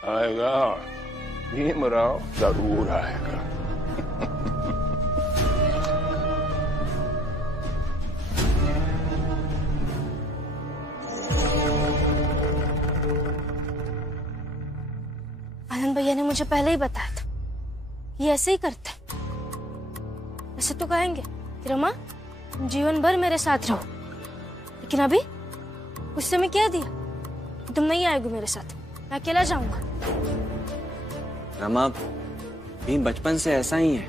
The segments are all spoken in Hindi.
आएगा, भीमराव जरूर आएगा। आनंद भैया ने मुझे पहले ही बताया था, ये ऐसे ही करते। ऐसे तो कहेंगे कि रमा तुम जीवन भर मेरे साथ रहो, लेकिन अभी गुस्से में कह दिया कि तुम नहीं आएगी मेरे साथ, मैं अकेला जाऊंगा। रमा, भीम बचपन से ऐसा ही है।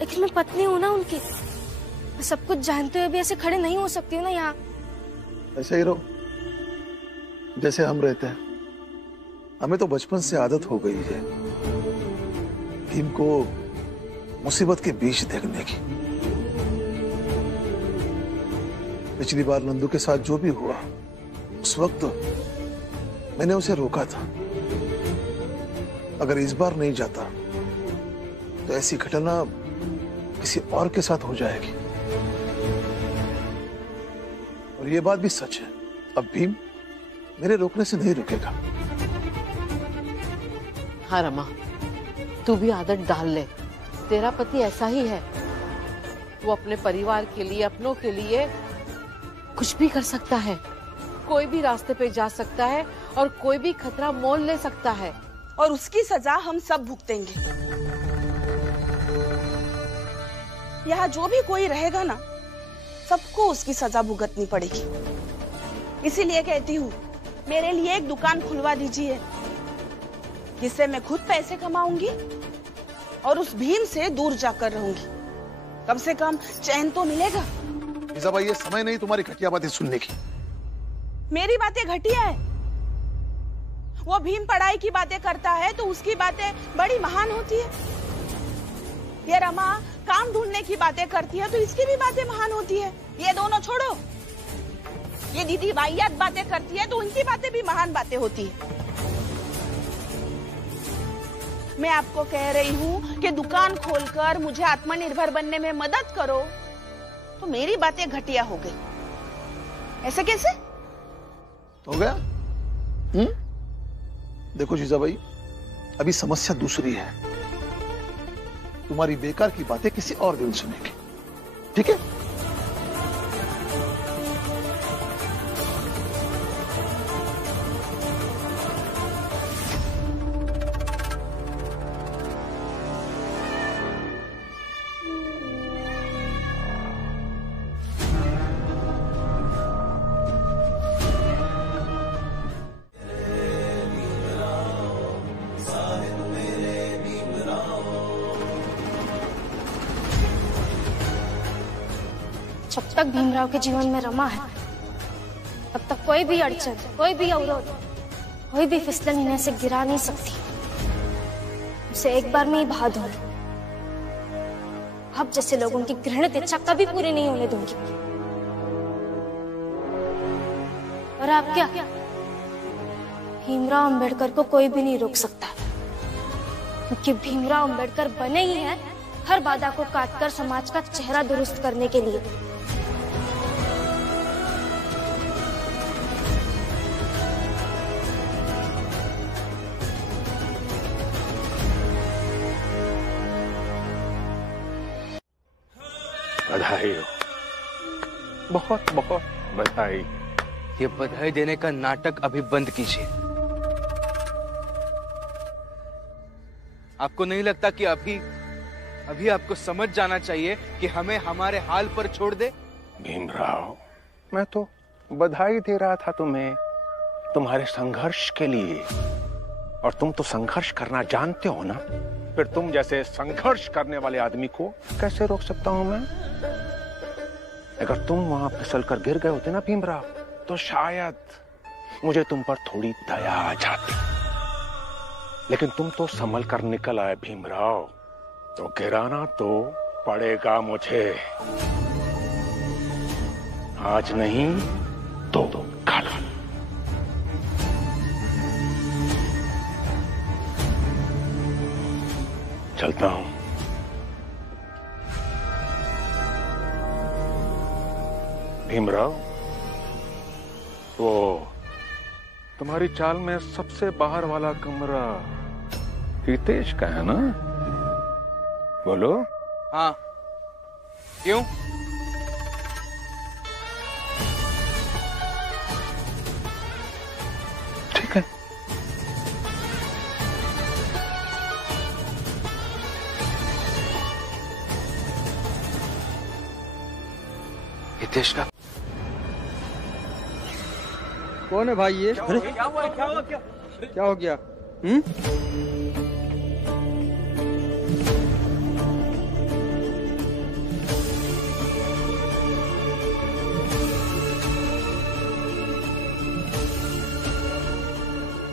लेकिन मैं पत्नी हूं ना उनकी, मैं सब कुछ जानते हुए भी ऐसे खड़े नहीं हो सकती हूँ ना यहाँ। ऐसे ही रहो जैसे हम रहते हैं। हमें तो बचपन से आदत हो गई है भीम को मुसीबत के बीच देखने की। पिछली बार नंदू के साथ जो भी हुआ, उस वक्त मैंने उसे रोका था। अगर इस बार नहीं जाता तो ऐसी घटना किसी और के साथ हो जाएगी। और ये बात भी सच है, अब भीम मेरे रोकने से नहीं रुकेगा। हाँ रमा, तू भी आदत डाल ले। तेरा पति ऐसा ही है, वो अपने परिवार के लिए, अपनों के लिए कुछ भी कर सकता है। कोई भी रास्ते पे जा सकता है और कोई भी खतरा मोल ले सकता है, और उसकी सजा हम सब भुगतेंगे। यहाँ जो भी कोई रहेगा ना, सबको उसकी सजा भुगतनी पड़ेगी। इसीलिए कहती हूँ, मेरे लिए एक दुकान खुलवा दीजिए, जिससे मैं खुद पैसे कमाऊंगी और उस भीम से दूर जाकर रहूंगी। कम से कम चैन तो मिलेगा। मीजा भाई, ये समय नहीं तुम्हारी घटिया बातें सुनने की। मेरी बातें घटिया है? वो भीम पढ़ाई की बातें करता है तो उसकी बातें बड़ी महान होती है। ये रमा काम ढूंढने की बातें करती है तो इसकी भी बातें महान होती है। ये दोनों छोड़ो, ये दीदी वाहियात बातें करती है तो उनकी बातें भी महान बातें होती है। मैं आपको कह रही हूँ कि दुकान खोलकर मुझे आत्मनिर्भर बनने में मदद करो, तो मेरी बातें घटिया हो गई। ऐसे कैसे हो गया? देखो जीजा भाई, अभी समस्या दूसरी है। तुम्हारी बेकार की बातें किसी और दिन सुनेंगे, ठीक है? जब तक भीमराव के जीवन में रमा है, तब तक कोई भी अड़चन, कोई भी अवरोध, कोई भी फिसलन इन्हें से गिरा नहीं सकती। उसे एक बार में ही बहा दूंगी। अब जैसे लोगों की घृणित इच्छा कभी पूरी नहीं होने दूंगी। और आप क्या, भीमराव अंबेडकर को कोई भी नहीं रोक सकता, क्योंकि भीमराव अंबेडकर बने ही हैं हर बाधा को काटकर समाज का चेहरा दुरुस्त करने के लिए। बधाई हो, बहुत बहुत बधाई। ये बधाई देने का नाटक अभी बंद कीजिए। आपको नहीं लगता कि अभी आपको समझ जाना चाहिए कि हमें हमारे हाल पर छोड़ दे? भीमराव, मैं तो बधाई दे रहा था तुम्हें, तुम्हारे संघर्ष के लिए। और तुम तो संघर्ष करना जानते हो ना, फिर तुम जैसे संघर्ष करने वाले आदमी को कैसे रोक सकता हूं मैं? अगर तुम वहां फिसल कर गिर गए होते ना भीमराव, तो शायद मुझे तुम पर थोड़ी दया आ जाती। लेकिन तुम तो संभल कर निकल आए भीमराव, तो गिराना तो पड़ेगा मुझे। आज नहीं तो कल। चलता हूं। भीमराव, वो तुम्हारी चाल में सबसे बाहर वाला कमरा हितेश का है ना? बोलो। हाँ, क्यों? ठीक है। हितेश का कौन है भाई ये? क्या हो गया?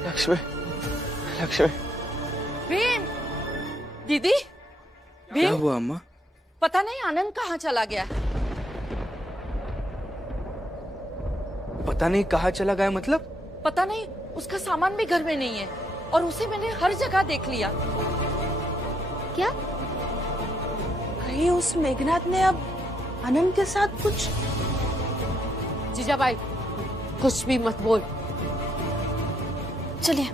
लक्ष्मी, लक्ष्मी। भीम, दीदी, क्या भीम, हुआ अम्मा? पता नहीं आनंद कहाँ चला गया। पता नहीं कहाँ चला गया मतलब? पता नहीं, उसका सामान भी घर में नहीं है और उसे मैंने हर जगह देख लिया। क्या? कहीं उस मेघनाथ ने अब आनंद के साथ कुछ? जीजाबाई, कुछ भी मत बोल। चलिए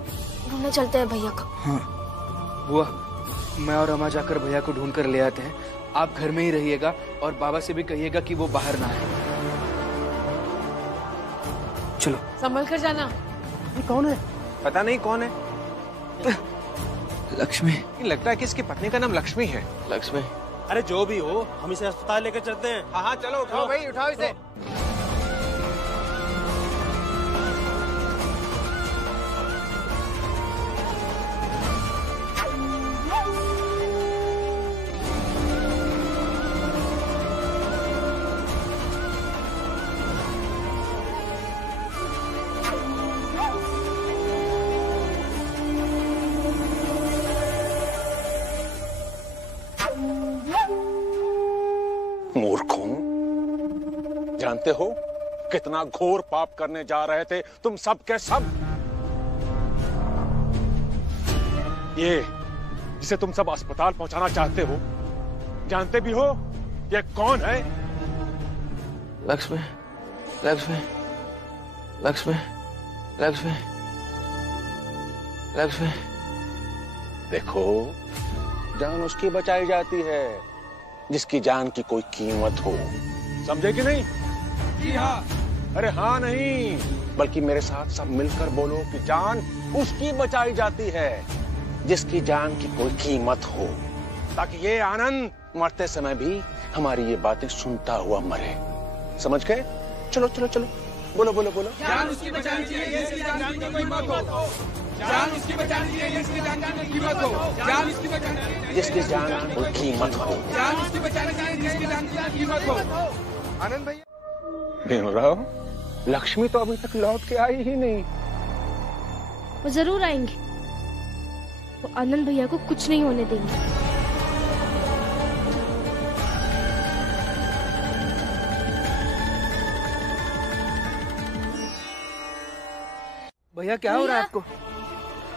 ढूंढने चलते हैं भैया को। हाँ, बुआ, मैं और अम्मा जाकर भैया को ढूंढ कर ले आते हैं। आप घर में ही रहिएगा और बाबा से भी कहिएगा कि वो बाहर ना आए। चलो। संभल कर जाना। ये कौन है? पता नहीं कौन है। लक्ष्मी। लगता है कि इसकी पत्नी का नाम लक्ष्मी है। लक्ष्मी। अरे जो भी हो, हम इसे अस्पताल लेकर चलते हैं। हाँ हाँ, चलो उठाओ भाई, उठाओ इसे। मूर्खों, जानते हो कितना घोर पाप करने जा रहे थे तुम सब के सब? ये जिसे तुम सब अस्पताल पहुंचाना चाहते हो, जानते भी हो ये कौन है? लक्ष्मी, लक्ष्मी, लक्ष्मी, लक्ष्मी, लक्ष्मी। देखो, जान उसकी बचाई जाती है जिसकी जान की कोई कीमत हो। समझे कि नहीं? जी हाँ। अरे हाँ नहीं, बल्कि मेरे साथ सब मिलकर बोलो कि जान उसकी बचाई जाती है जिसकी जान की कोई कीमत हो, ताकि ये आनंद मरते समय भी हमारी ये बातें सुनता हुआ मरे। समझ गए? चलो चलो चलो, बोलो बोलो बोलो। जान उसकी बचानी चाहिए, इसकी जान की कोई कीमत हो। जान उसकी बचानी चाहिए, इसकी जान की कीमत हो। जान उसकी बचानी चाहिए, जिसकी जान की कोई कीमत हो। जान उसकी बचानी चाहिए, जिसकी जान की कीमत हो। आनंद भैया। भीमराव, लक्ष्मी तो अभी तक लौट के आई ही नहीं। वो जरूर आएंगे। वो आनंद भैया को कुछ नहीं होने देंगे। भैया क्या हो रहा है आपको?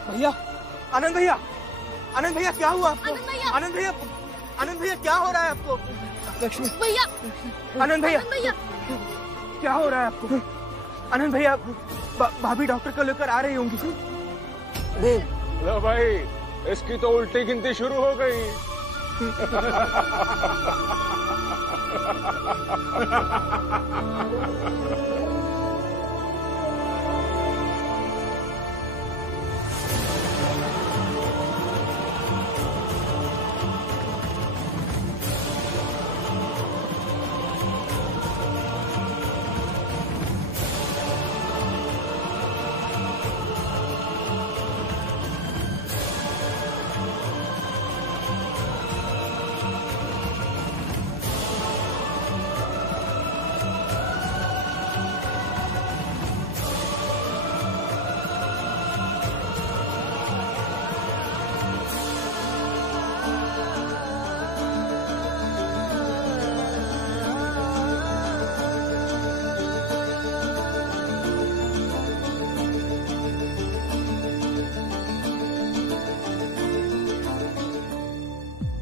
भैया, आनंद भैया, आनंद भैया क्या हुआ आपको? आनंद भैया, आनंद भैया क्या हो रहा है आपको? लक्ष्मी भैया, आनंद भैया, भैया क्या हो रहा है आपको? आनंद भैया, भाभी डॉक्टर को लेकर आ रही होंगी। लो भाई, इसकी तो उल्टी गिनती शुरू हो गई।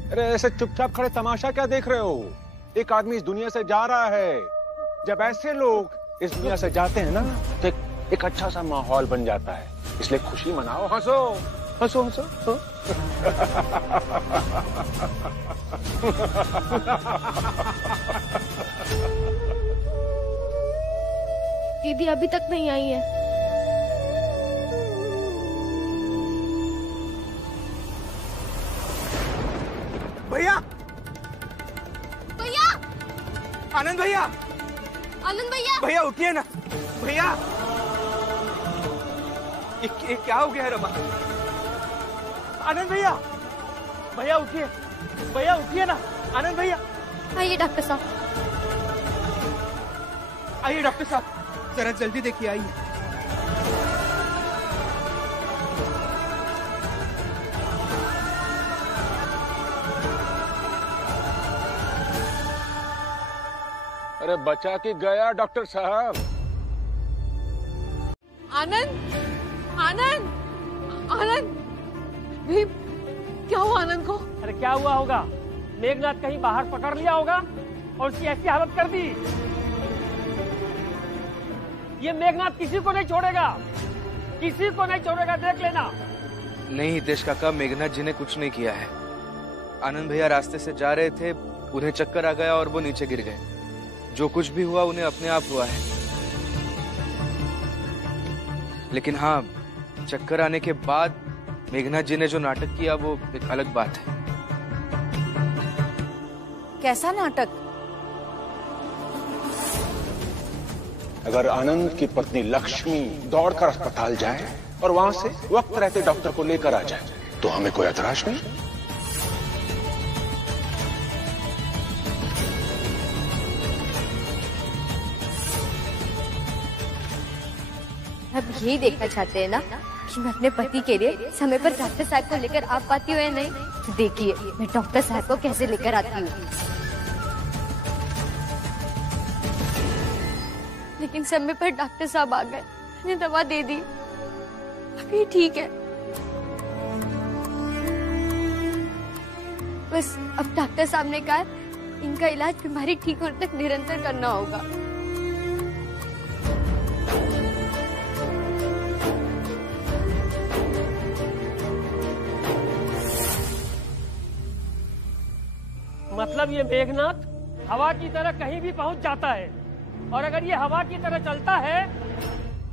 अरे ऐसे चुपचाप खड़े तमाशा क्या देख रहे हो? एक आदमी इस दुनिया से जा रहा है। जब ऐसे लोग इस दुनिया से जाते हैं ना, तो एक एक अच्छा सा माहौल बन जाता है। इसलिए खुशी मनाओ, हंसो हंसो हंसो। दीदी अभी तक नहीं आई है। भैया, भैया, आनंद भैया, आनंद भैया, भैया उठिए ना भैया। ये क्या हो गया है रमा? आनंद भैया, भैया उठिए, भैया उठिए ना। आनंद भैया, आइए डॉक्टर साहब। आइए डॉक्टर साहब, जरा जल्दी देखिए, आइए। अरे बचा के गया डॉक्टर साहब। आनंद, आनंद, आनंद, भीम, क्या हुआ आनंद को? अरे क्या हुआ होगा, मेघनाथ कहीं बाहर पकड़ लिया होगा और उसकी ऐसी हालत कर दी। ये मेघनाथ किसी को नहीं छोड़ेगा, किसी को नहीं छोड़ेगा, देख लेना। नहीं हितेश काका, मेघनाथ जी ने कुछ नहीं किया है। आनंद भैया रास्ते से जा रहे थे, उन्हें चक्कर आ गया और वो नीचे गिर गए। जो कुछ भी हुआ उन्हें अपने आप हुआ है। लेकिन हाँ, चक्कर आने के बाद मेघनाथ जी ने जो नाटक किया वो एक अलग बात है। कैसा नाटक? अगर आनंद की पत्नी लक्ष्मी दौड़कर अस्पताल जाए और वहां से वक्त रहते डॉक्टर को लेकर आ जाए तो हमें कोई ऐतराज नहीं। अब यही देखना चाहते हैं ना कि मैं अपने पति के लिए समय पर डॉक्टर साहब को लेकर आ पाती हूँ या नहीं। तो देखिए मैं डॉक्टर साहब को कैसे लेकर आती हूँ। लेकिन समय पर डॉक्टर साहब आ गए, मैंने दवा दे दी, अभी ठीक है। बस अब डॉक्टर साहब ने कहा इनका इलाज बीमारी ठीक होने तक निरंतर करना होगा। मतलब ये मेघनाथ हवा की तरह कहीं भी पहुंच जाता है, और अगर ये हवा की तरह चलता है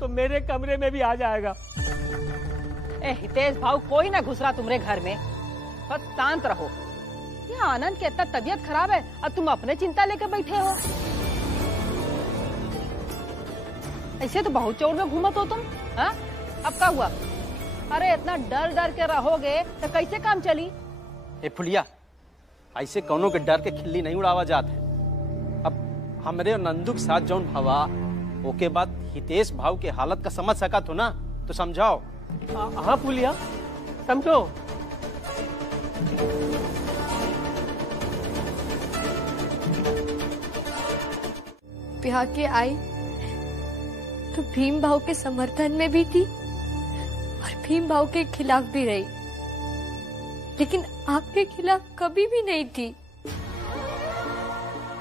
तो मेरे कमरे में भी आ जाएगा। हितेश भाव, कोई ना घुस रहा तुम्हारे घर में, बस शांत रहो। ये आनंद की इतना तबीयत खराब है और तुम अपने चिंता लेकर बैठे हो। ऐसे तो बहुत चोर में घूमत हो तुम। हाँ, अब क्या हुआ? अरे इतना डर डर के रहोगे तो कैसे काम चली? ए फुलिया, ऐसे कौनों के डर के खिल्ली नहीं उड़ावा जात है। अब हमरे और नंदू के साथ जौन हवा, ओके बाद हितेश भाव के हालत का समझ सका तो ना, तो समझाओ। हाँ फुलिया, समझो। ब्याह के आई तो भीम भाव के समर्थन में भी थी और भीम भाव के खिलाफ भी रही, लेकिन आपके खिलाफ कभी भी नहीं थी।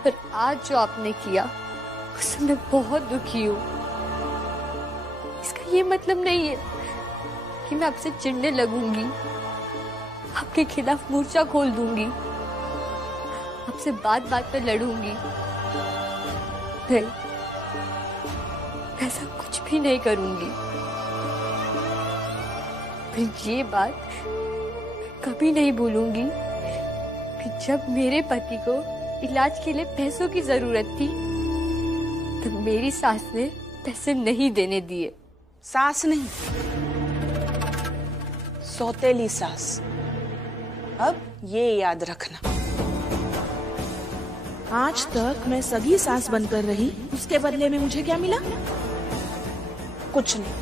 पर आज जो आपने किया उससे मैं बहुत दुखी हूँ। इसका ये मतलब नहीं है कि मैं आपसे चिढ़ने लगूंगी, आपके खिलाफ मोर्चा खोल दूंगी, आपसे बात बात पे लड़ूंगी। नहीं, ऐसा कुछ भी नहीं करूंगी। पर ये बात कभी नहीं भूलूंगी कि जब मेरे पति को इलाज के लिए पैसों की जरूरत थी तो मेरी सास ने पैसे नहीं देने दिए। सास नहीं, सौतेली सास। अब ये याद रखना। आज तक मैं सगी सास बनकर रही, उसके बदले में मुझे क्या मिला? कुछ नहीं।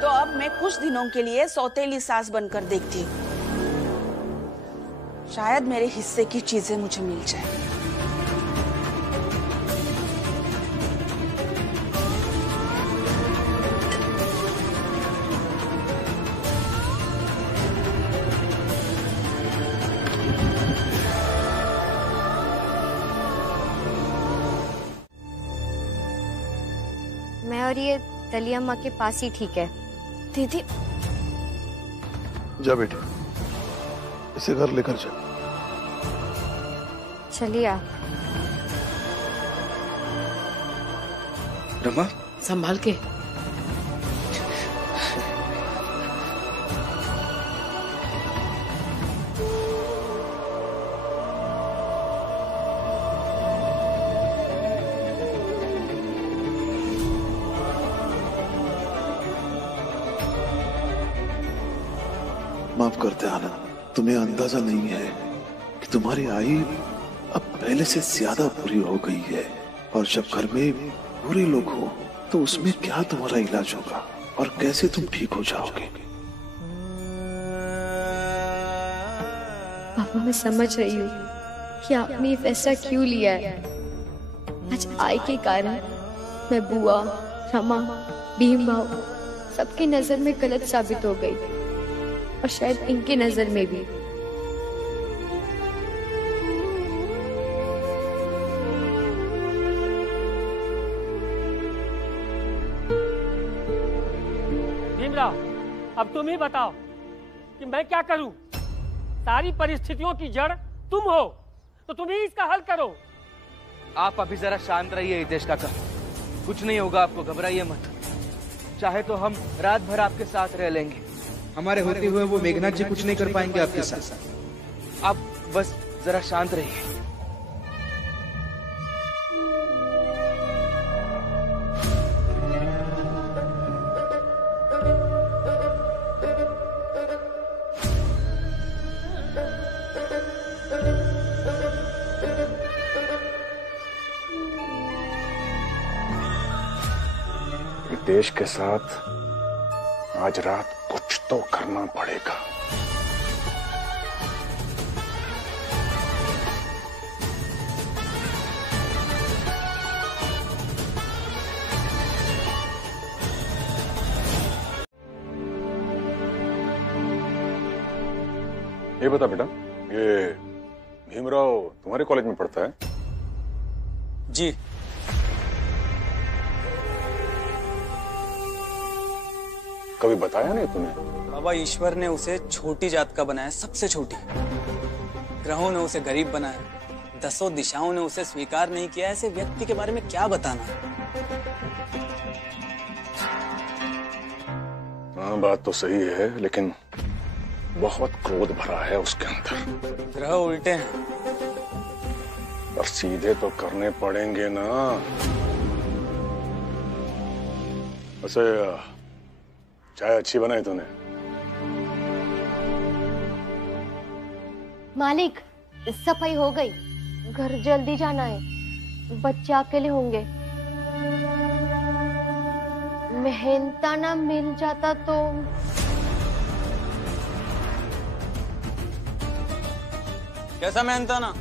तो अब मैं कुछ दिनों के लिए सौतेली सास बनकर देखती हूँ, शायद मेरे हिस्से की चीजें मुझे मिल जाए। मैं और ये दलिया माँ के पास ही ठीक है। दीदी जा बेटे, इसे घर लेकर जा। चलिए आप। रमा, संभाल के। माफ करते आनंद, तुम्हें अंदाजा नहीं है कि तुम्हारी आई अब पहले से ज्यादा बुरी हो गई है, और जब घर में बुरे लोग हो तो उसमें क्या तुम्हारा इलाज होगा और कैसे तुम ठीक हो जाओगे। पापा मैं समझ रही हूँ कि आपने ये फैसला क्यों लिया है। आज आई के कारण मैं बुआ, रमा, भीम भाव सबकी नजर में गलत साबित हो गई, और शायद इनकी नजर में भी। भीमराव, अब तुम ही बताओ कि मैं क्या करूं? सारी परिस्थितियों की जड़ तुम हो, तो तुम ही इसका हल करो। आप अभी जरा शांत रहिए हितेश काका, कुछ नहीं होगा आपको, घबराइए मत। चाहे तो हम रात भर आपके साथ रह लेंगे। हमारे होते हुए वो मेघनाथ जी कुछ नहीं कर पाएंगे आपके साथ। आप बस जरा शांत रहिए। देश के साथ आज रात कुछ तो करना पड़ेगा। ये बता बेटा, ये भीमराव तुम्हारे कॉलेज में पढ़ता है? जी। कभी बताया नहीं तूने? बाबा, ईश्वर ने उसे छोटी जात का बनाया, सबसे छोटी। ग्रहों ने उसे गरीब बनाया, 10 दिशाओं ने उसे स्वीकार नहीं किया। ऐसे व्यक्ति के बारे में क्या बताना। हाँ, बात तो सही है, लेकिन बहुत क्रोध भरा है उसके अंदर। ग्रह उल्टे हैं, पर सीधे तो करने पड़ेंगे ना। वैसे चाय अच्छी बनाई तूने। मालिक, सफाई हो गई, घर जल्दी जाना है, बच्चे अकेले होंगे। मेहनताना मिल जाता तो। कैसा मेहनताना?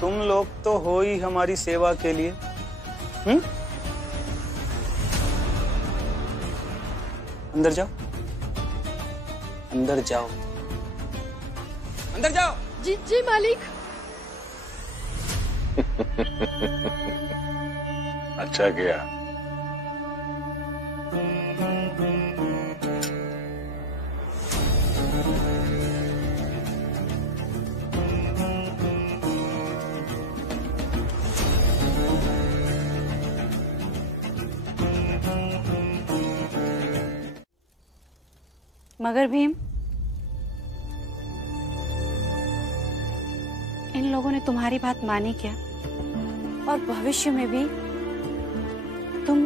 तुम लोग तो हो ही हमारी सेवा के लिए। अंदर जाओ, अंदर जाओ, अंदर जाओ। जी जी मालिक। अच्छा किया। मगर भीम, इन लोगों ने तुम्हारी बात मानी क्या? और भविष्य में भी तुम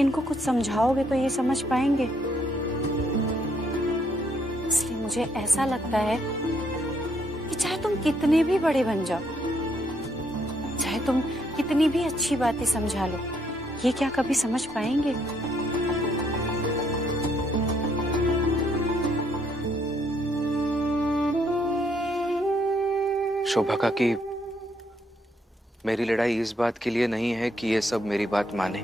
इनको कुछ समझाओगे तो ये समझ पाएंगे। इसलिए मुझे ऐसा लगता है कि चाहे तुम कितने भी बड़े बन जाओ, चाहे तुम कितनी भी अच्छी बातें समझा लो, ये क्या कभी समझ पाएंगे? शोभा काकी, मेरी लड़ाई इस बात के लिए नहीं है कि ये सब मेरी बात माने,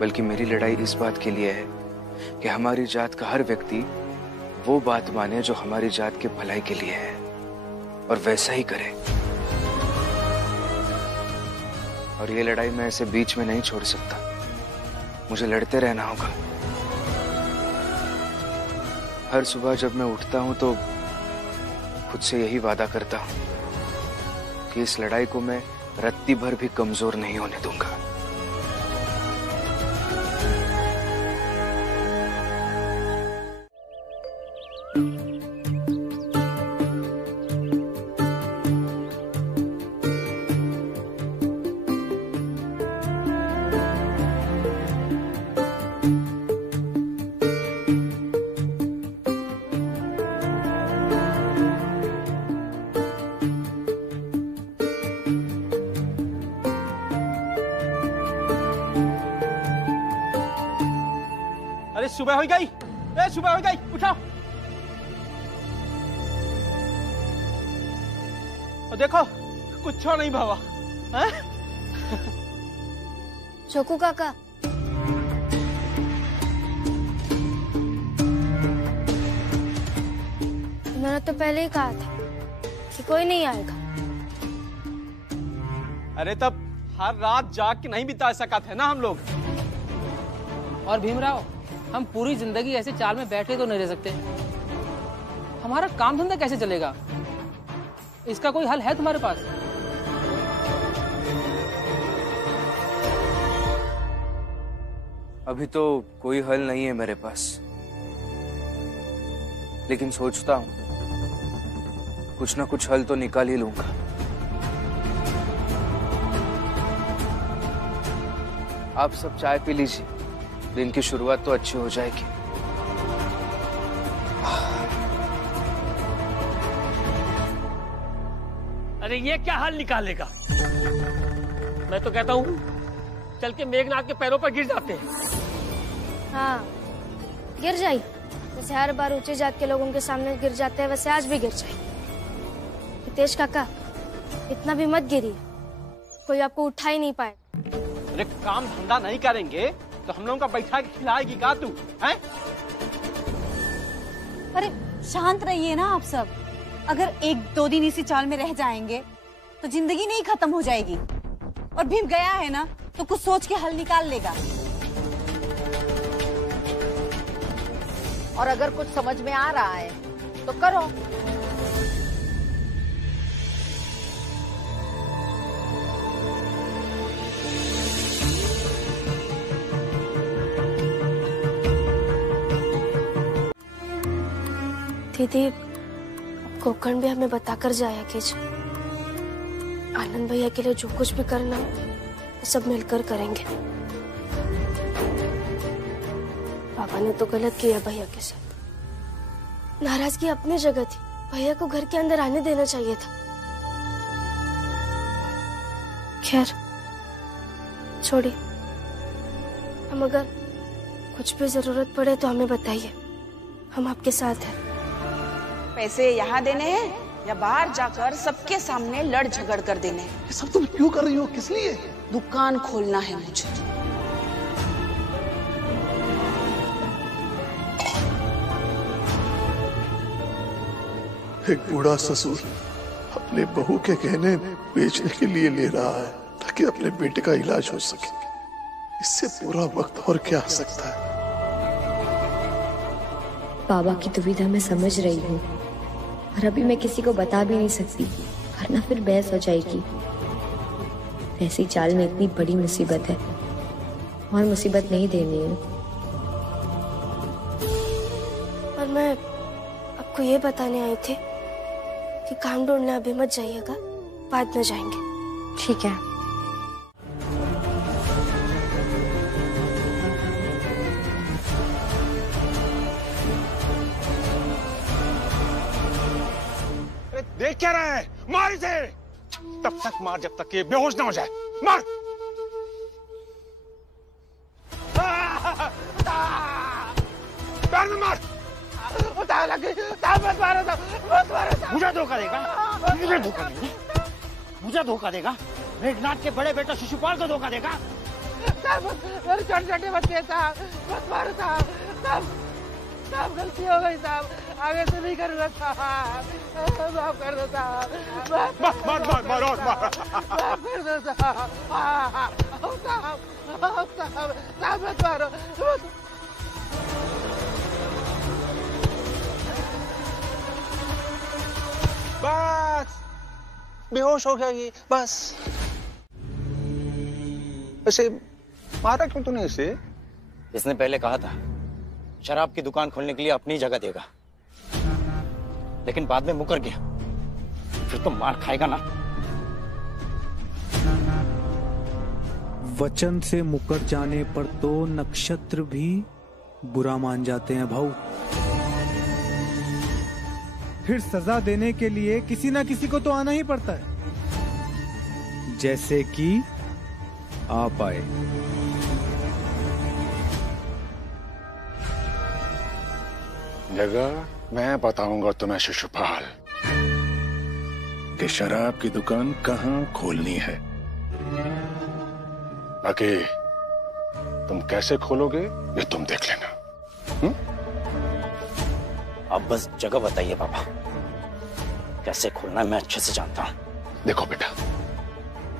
बल्कि मेरी लड़ाई इस बात के लिए है कि हमारी जात का हर व्यक्ति वो बात माने जो हमारी जात के भलाई के लिए है, और वैसा ही करे। और ये लड़ाई मैं ऐसे बीच में नहीं छोड़ सकता। मुझे लड़ते रहना होगा। हर सुबह जब मैं उठता हूं तो खुद से यही वादा करता हूं कि इस लड़ाई को मैं रत्ती भर भी कमजोर नहीं होने दूंगा। सुबह हो गई, सुबह हो गई, उठाओ। और देखो कुछ नहीं भावा। चोकू काका, मैंने तो पहले ही कहा था कि कोई नहीं आएगा। अरे तब हर रात जाग के नहीं बिता सका थे ना हम लोग। और भीमराव, हम पूरी जिंदगी ऐसे चाल में बैठे तो नहीं रह सकते। हमारा काम धंधा कैसे चलेगा? इसका कोई हल है तुम्हारे पास? अभी तो कोई हल नहीं है मेरे पास, लेकिन सोचता हूं कुछ ना कुछ हल तो निकाल ही लूंगा। आप सब चाय पी लीजिए, दिन की शुरुआत तो अच्छी हो जाएगी। अरे ये क्या हल निकालेगा? मैं तो कहता हूँ चल के मेघनाथ के पैरों पर गिर जाते हैं। हाँ, गिर जाइए। जैसे हर बार ऊंचे जात के लोगों के सामने गिर जाते हैं, वैसे आज भी गिर जाइए। हितेश काका, इतना भी मत गिरिए, कोई आपको उठा ही नहीं पाए। अरे काम धंधा नहीं करेंगे तो हम लोगों का बैठा के खिलाएगी का तू? हैं? अरे शांत रहिए ना आप सब। अगर 1-2 दिन इसी चाल में रह जाएंगे तो जिंदगी नहीं खत्म हो जाएगी। और भीम गया है ना तो कुछ सोच के हल निकाल लेगा। और अगर कुछ समझ में आ रहा है तो करो। दीदी, कोकण भी हमें बताकर जाया कि आनंद भैया के लिए जो कुछ भी करना हो सब मिलकर करेंगे। पापा ने तो गलत किया भैया के साथ। नाराजगी अपनी जगह थी, भैया को घर के अंदर आने देना चाहिए था। खैर छोड़िए, हम अगर कुछ भी जरूरत पड़े तो हमें बताइए, हम आपके साथ हैं। पैसे यहाँ देने हैं या बाहर जाकर सबके सामने लड़ झगड़ कर देने हैं? ये सब तुम क्यों कर रही हो? किस लिए? दुकान खोलना है मुझे। एक बूढ़ा ससुर अपने बहू के गहने बेचने के लिए ले रहा है ताकि अपने बेटे का इलाज हो सके। इससे पूरा वक्त और क्या आ सकता है? बाबा की दुविधा मैं समझ रही हूँ, और अभी मैं किसी को बता भी नहीं सकती, वरना फिर बहस हो जाएगी। ऐसी चाल में इतनी बड़ी मुसीबत है और मुसीबत नहीं देनी है। और मैं आपको ये बताने आई थी कि काम ढूंढने अभी मत जाइएगा, बाद में जाएंगे। ठीक है। देख क्या रहा है? मार इसे! तब तक मार जब तक ये बेहोश ना हो जाए। मार! पैर में मार! मुझे धोखा देगा? मुझे धोखा देगा? मुझे धोखा देगा? मेघनाथ के बड़े बेटा शिशुपाल को धोखा देगा? मेरे छोटे छोटे बच्चे साहब, मत मारो साहब, साहब गलती हो गई साहब, आगे से नहीं करूँगा साहब, माफ कर दो साहब, मारो माफ कर दो साहब, साहब मत मारो। बस बेहोश हो गया ये, बस। ऐसे मारा क्यों तूने इसे? इसने पहले कहा था शराब की दुकान खोलने के लिए अपनी जगह देगा, लेकिन बाद में मुकर गया। फिर तो मार खाएगा ना। वचन से मुकर जाने पर तो नक्षत्र भी बुरा मान जाते हैं भाऊ। फिर सजा देने के लिए किसी ना किसी को तो आना ही पड़ता है, जैसे कि आप आए। जगह मैं बताऊंगा तुम्हें शिशुपाल कि शराब की दुकान कहां खोलनी है। बाकी तुम कैसे खोलोगे ये तुम देख लेना। अब बस जगह बताइए पापा, कैसे खोलना है मैं अच्छे से जानता हूं। देखो बेटा,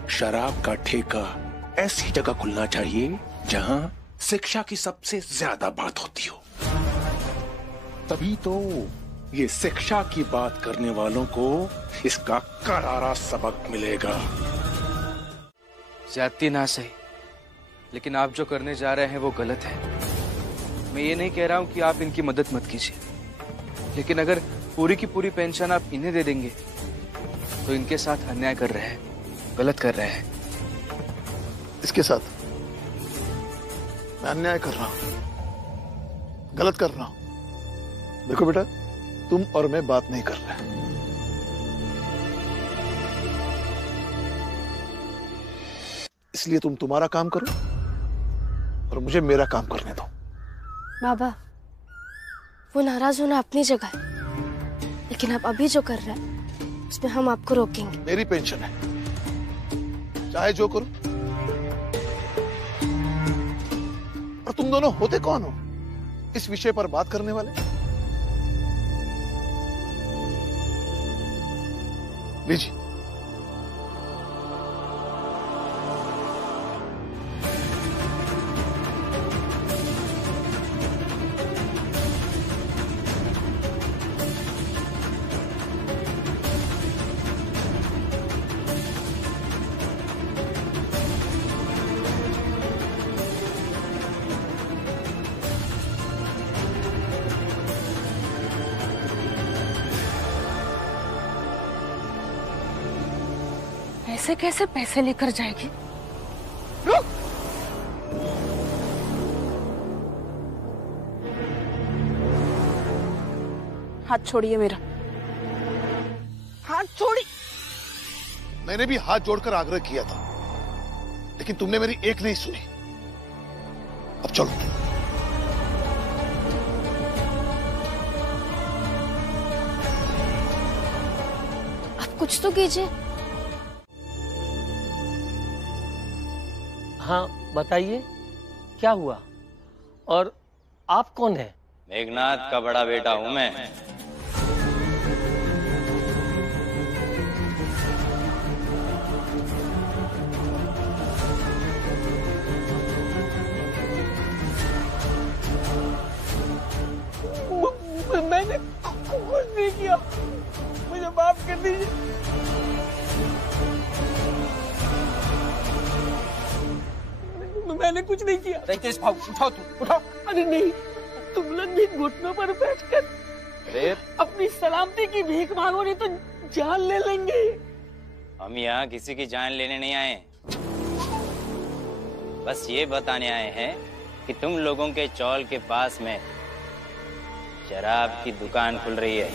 शराब का ठेका ऐसी जगह खुलना चाहिए जहां शिक्षा की सबसे ज्यादा बात होती हो, तभी तो ये शिक्षा की बात करने वालों को इसका करारा सबक मिलेगा। ज्यादती ना सही, लेकिन आप जो करने जा रहे हैं वो गलत है। मैं ये नहीं कह रहा हूं कि आप इनकी मदद मत कीजिए, लेकिन अगर पूरी की पूरी पेंशन आप इन्हें दे देंगे तो इनके साथ अन्याय कर रहे हैं, गलत कर रहे हैं। इसके साथ मैं अन्याय कर रहा हूं, गलत कर रहा हूं? देखो बेटा, तुम और मैं बात नहीं कर रहे। इसलिए तुम तुम्हारा काम करो और मुझे मेरा काम करने दो। बाबा, वो नाराज होना अपनी जगह है, लेकिन आप अभी जो कर रहे हैं उसमें हम आपको रोकेंगे। मेरी पेंशन है, चाहे जो करो। और तुम दोनों होते कौन हो इस विषय पर बात करने वाले? लीजिए। ऐसे कैसे पैसे लेकर जाएगी? रुक! हाथ छोड़िए मेरा, हाथ छोड़ी। मैंने भी हाथ जोड़कर आग्रह किया था, लेकिन तुमने मेरी एक नहीं सुनी। अब चलो। आप कुछ तो कीजिए। हाँ बताइए, क्या हुआ और आप कौन है? मेघनाथ का बड़ा बेटा हूं मैं। मैंने कुछ नहीं किया, मुझे माफ कर दीजिए। मैंने कुछ नहीं किया। रितेश भाऊ, उठाओ तुम, उठाओ। अरे नहीं, तुम लोग भी घुटनों पर बैठकर अपनी सलामती की भीख मांगो, नहीं तो जान ले लेंगे। हम यहाँ किसी की जान लेने नहीं आए, बस ये बताने आए हैं कि तुम लोगों के चौल के पास में शराब की दुकान खुल रही है।